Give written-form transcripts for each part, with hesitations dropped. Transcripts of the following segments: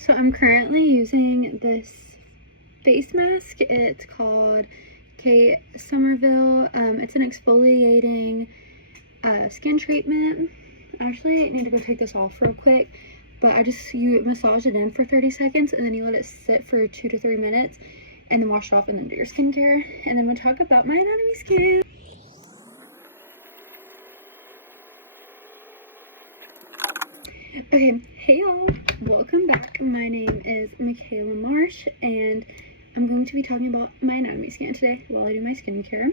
So I'm currently using this face mask. It's called Kate Somerville. It's an exfoliating skin treatment. Actually, I need to go take this off real quick, but you massage it in for 30 seconds and then you let it sit for 2 to 3 minutes and then wash it off and then do your skincare. And then we'll talk about my Anatomy Skin. Okay, hey y'all, welcome back. My name is Michaela Marsh and I'm going to be talking about my Anatomy Skin today while I do my skincare.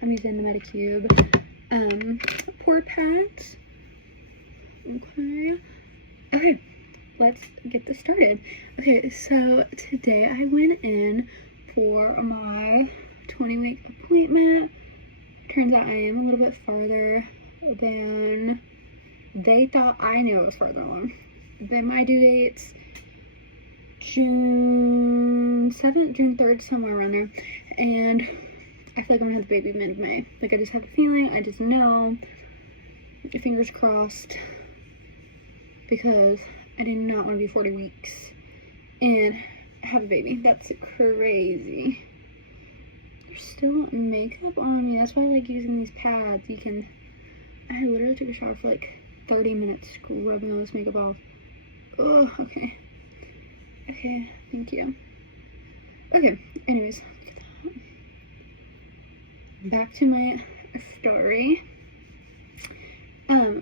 I'm using the Medicube pore pads. Okay, let's get this started. Okay, so today I went in for my 20-week appointment. Turns out I am a little bit farther than they thought. I knew it was farther along. But my due date's June 7th, June 3rd, somewhere around there. And I feel like I'm gonna have the baby mid of May. Like, I just have a feeling, I just know. Fingers crossed. Because I did not want to be 40 weeks and have a baby. That's crazy. There's still makeup on me. That's why I like using these pads. I literally took a shower for like 30 minutes scrubbing all this makeup off. Oh, okay. Okay, thank you. Okay, anyways. Back to my story.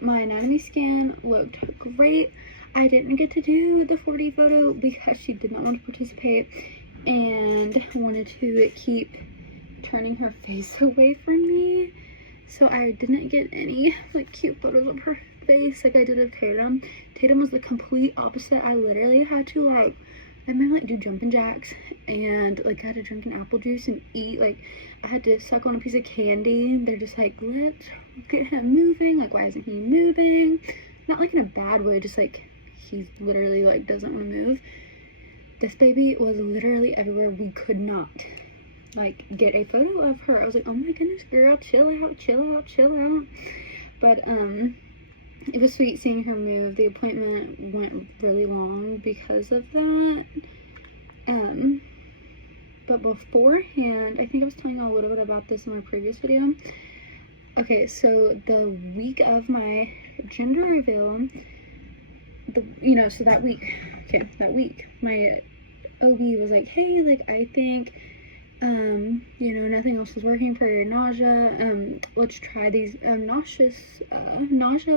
My Anatomy Skin looked great. I didn't get to do the 4D photo because she did not want to participate and wanted to keep turning her face away from me. So I didn't get any like cute photos of her face like I did of Tatum. Tatum was the complete opposite. I literally had to do jumping jacks and like I had to drink an apple juice and eat. Like I had to suck on a piece of candy. They're just like, let's get him moving. Like, why isn't he moving? Not like in a bad way, just like he's literally like doesn't want to move. This baby was literally everywhere. We could not like get a photo of her. I was like, oh my goodness, girl, chill out, chill out, chill out. But it was sweet seeing her move. The appointment went really long because of that. But beforehand, I think I was telling you a little bit about this in my previous video. Okay, so the week of my gender reveal, so that week, my OB was like, hey, like, I think, nothing else is working for your nausea. Let's try these nausea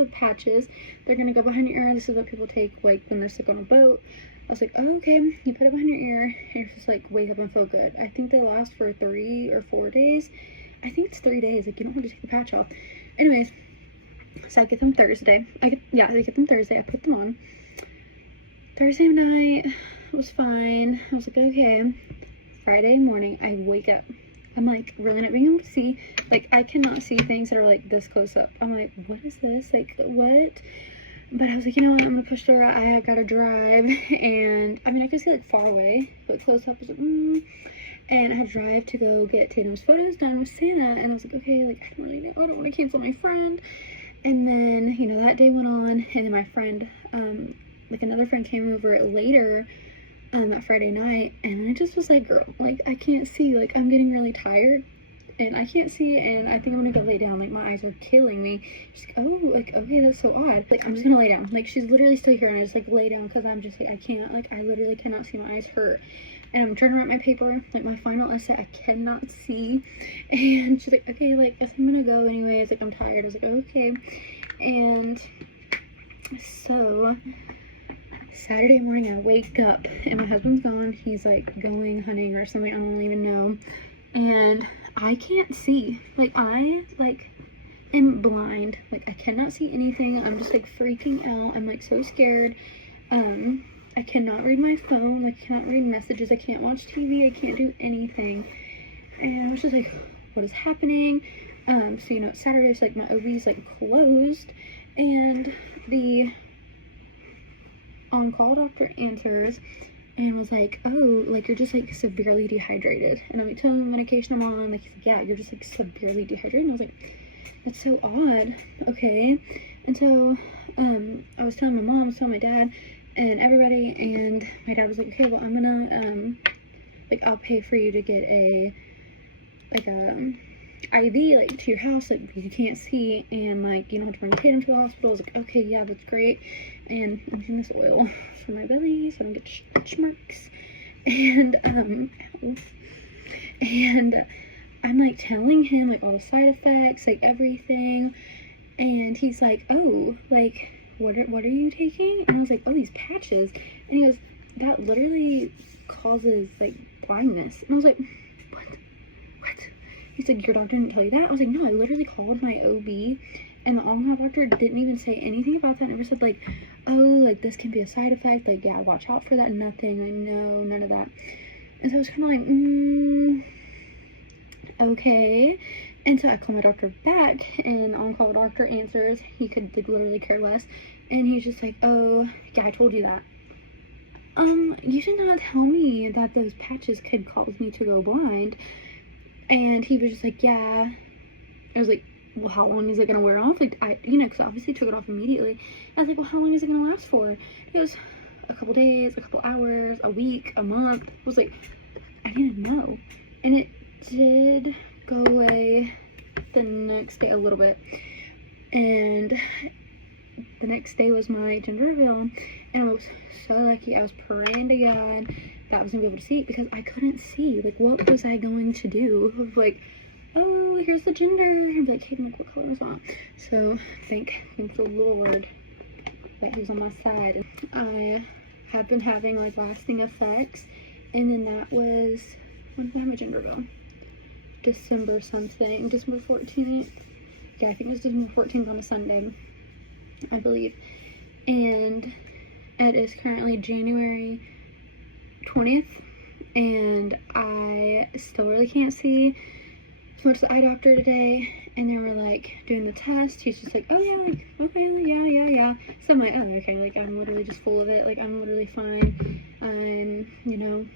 patches. They're gonna go behind your ear. This is what people take like when they're sick on a boat. I was like, oh, okay. You put it behind your ear and you're just like wake up and feel good. I think they last for 3 or 4 days. I think it's 3 days. Like, you don't have to take the patch off. Anyways, so I get them Thursday. I get them Thursday. I put them on. Thursday night was fine. I was like, okay. Friday morning, I wake up. I'm like really not being able to see. Like, I cannot see things that are like this close up. I'm like, what is this? Like, what? But I was like, you know what? I'm gonna push through. I gotta drive, and I mean, I could see like far away, but close up was like, And I had to drive to go get Tatum's photos done with Santa, and I was like, okay, like, I don't really know. I don't want to cancel my friend. And then, that day went on, and then my friend, another friend came over later, that Friday night, and I just was like, girl, like, I can't see, like, I'm getting really tired, and I can't see, and I think I'm gonna go lay down, like, my eyes are killing me. She's like, oh, like, okay, that's so odd. Like, I'm just gonna lay down. Like, she's literally still here, and I just, like, lay down, because I'm just, like, I can't, like, I literally cannot see. My eyes hurt. And I'm trying to write my paper, like, my final essay, I cannot see. And she's like, okay, like, I guess I'm gonna go anyways, like, I'm tired. I was like, okay. And so Saturday morning, I wake up and my husband's gone. He's like going hunting or something, I don't even know. And I can't see. Like, I am blind. Like, I cannot see anything. I'm just like freaking out. I'm like so scared. I cannot read my phone. Like, I cannot read messages. I can't watch TV. I can't do anything. And I was just like, what is happening? So Saturday's like my OB's like closed, and the on-call doctor answers and was like, oh, like, you're just like severely dehydrated. And I'm like, telling him the medication I'm on, like, he's like, yeah, you're just like severely dehydrated. And I was like, that's so odd. Okay. And so I was telling my mom, telling my dad, and everybody, and my dad was like, okay, well, I'm gonna, like, I'll pay for you to get a, like, IV, like, to your house, like, because you can't see, and, like, you don't have to bring the kid into the hospital. I was like, okay, yeah, that's great. And I'm using this oil for my belly so I don't get stretch marks. And, ow. And I'm, like, telling him, like, all the side effects, like, everything. And he's like, oh, like, what are you taking? And I was like, oh, these patches. And he goes, that literally causes, like, blindness. And I was like, what? He's like, your doctor didn't tell you that? I was like, no, I literally called my OB, and the on-call doctor didn't even say anything about that. Never said, like, oh, like, this can be a side effect, like, yeah, watch out for that. Nothing. Like, no, none of that. And so I was kind of like, okay. And so I call my doctor back, and on-call doctor answers. He could literally care less. And he's just like, oh, yeah, I told you that. You did not tell me that those patches could cause me to go blind. And he was just like, yeah. I was like, well, how long is it gonna wear off? Like, because I obviously took it off immediately. I was like, well, how long is it gonna last for? He goes, a couple days, a couple hours, a week, a month. I was like, I didn't know. And it did go away the next day a little bit. And the next day was my gender reveal, and I was so lucky. I was praying to God that I was gonna be able to see it, because I couldn't see. Like, what was I going to do? Like, oh, here's the gender. I'm like, hey, look, what color was on? So thank the Lord that He's on my side. I have been having, like, lasting effects, and then that was, when did I have my gender reveal? December something, December 14th. Yeah, I think it was December 14th on a Sunday, I believe. And it is currently January 20th, and I still really can't see. So I went to the eye doctor today, and they were, like, doing the test. He's just like, oh yeah, like, okay, like, yeah. So I'm like, oh, okay, like, I'm literally just full of it. Like, I'm literally fine. I'm,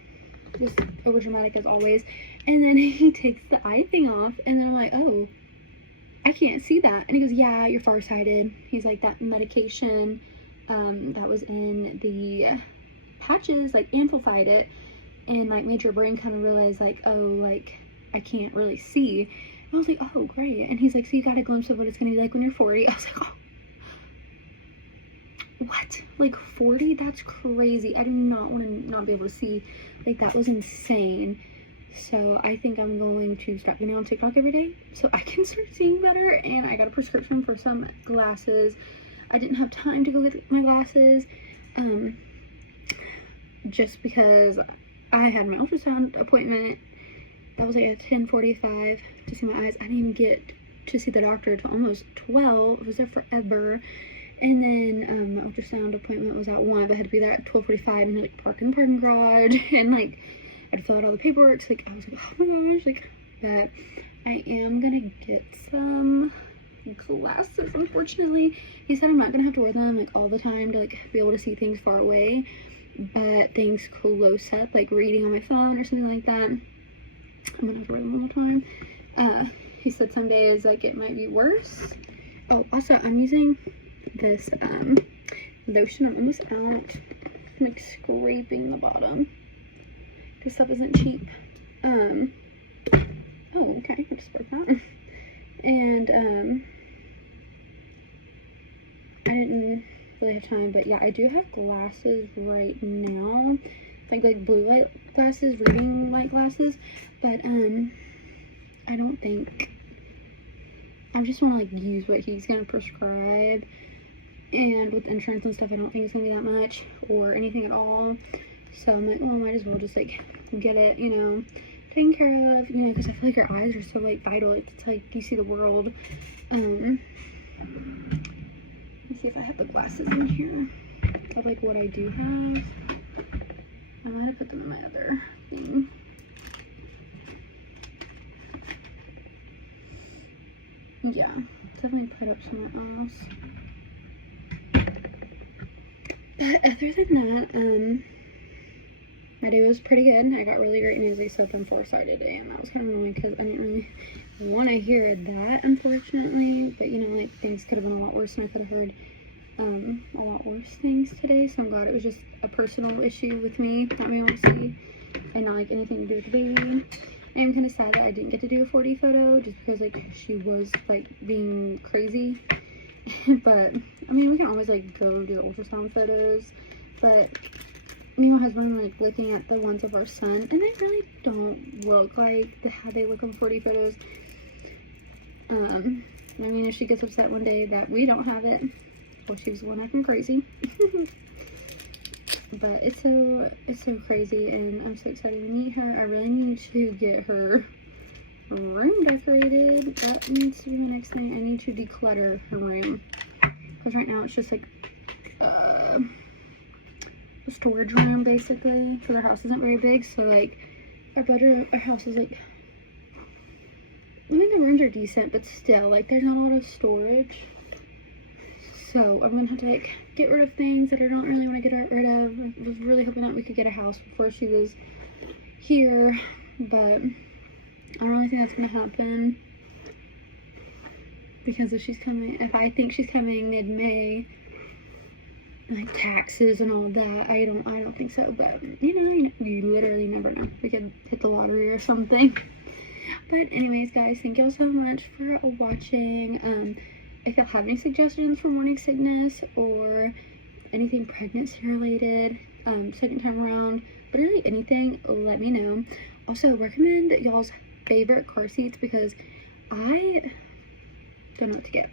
just over dramatic as always. And then he takes the eye thing off, and then I'm like, oh, I can't see that. And he goes, yeah, you're farsighted. He's like, that medication that was in the patches, like, amplified it, and, like, made your brain kind of realize, like, oh, like, I can't really see. And I was like, oh, great. And he's like, so you got a glimpse of what it's gonna be like when you're 40? I was like, oh, what? Like, 40? That's crazy. I do not want to not be able to see. Like, that was insane. So I think I'm going to start getting on TikTok every day so I can start seeing better. And I got a prescription for some glasses. I didn't have time to go get my glasses, just because I had my ultrasound appointment. That was like at 10:45 to see my eyes. I didn't even get to see the doctor until almost 12. I was there forever. And then my ultrasound appointment was at 1, but I had to be there at 12:45, and like park in the parking garage, and like I had to fill out all the paperwork. So, like, I was like, oh my gosh, like, but I am gonna get some glasses. Unfortunately, he said I'm not gonna have to wear them, like, all the time to, like, be able to see things far away, but things close up, like reading on my phone or something like that, I'm gonna have to wear them all the time. He said some days, like, it might be worse. Oh, also, I'm using this lotion. I'm almost out. I'm, like, scraping the bottom. This stuff isn't cheap. Oh, okay, I just broke that. And I didn't really have time, but yeah, I do have glasses right now, like blue light glasses, reading light glasses, but I don't think, I just want to, like, use what he's gonna prescribe, and with insurance and stuff, I don't think it's gonna be that much or anything at all. So I'm like, well, I might as well just, like, get it, taken care of, because I feel like your eyes are so, like, vital. It's like you see the world. Let me see if I have the glasses in here of, like, what I do have. I might have put them in my other thing. Yeah, definitely put up somewhere else. But other than that, my day was pretty good. I got really great news. They said I'm farsighted, and that was kind of annoying because I didn't really want to hear that, unfortunately. But, like, things could have been a lot worse, and I could have heard a lot worse things today, so I'm glad it was just a personal issue with me that my mom see, and not like anything to do with the baby. I am kind of sad that I didn't get to do a 4D photo just because like she was like being crazy. But I mean, we can always like go do ultrasound photos, but me and my husband were like looking at the ones of our son, and they really don't look like how they look on 4D photos. I mean, if she gets upset one day that we don't have it, well, she was the one acting crazy. But it's so crazy, and I'm so excited to meet her. I really need to get her room decorated. That needs to be my next thing. I need to declutter her room, because right now it's just like a storage room basically, because our house isn't very big. So like our house is like, I mean, the rooms are decent, but still like there's not a lot of storage. So I'm gonna have to like get rid of things that I don't really want to get rid of. I was really hoping that we could get a house before she was here, but I don't really think that's gonna happen, because if I think she's coming mid-May, like taxes and all that, I don't think so. But you literally never know. We could hit the lottery or something. But anyways, guys, thank y'all so much for watching. If y'all have any suggestions for morning sickness or anything pregnancy related, second time around, literally anything, let me know. Also, recommend y'all's favorite car seats, because I don't know what to get.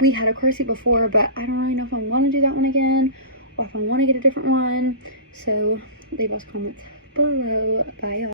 We had a car seat before, but I don't really know if I want to do that one again, or if I want to get a different one. So leave us comments below. Bye, y'all.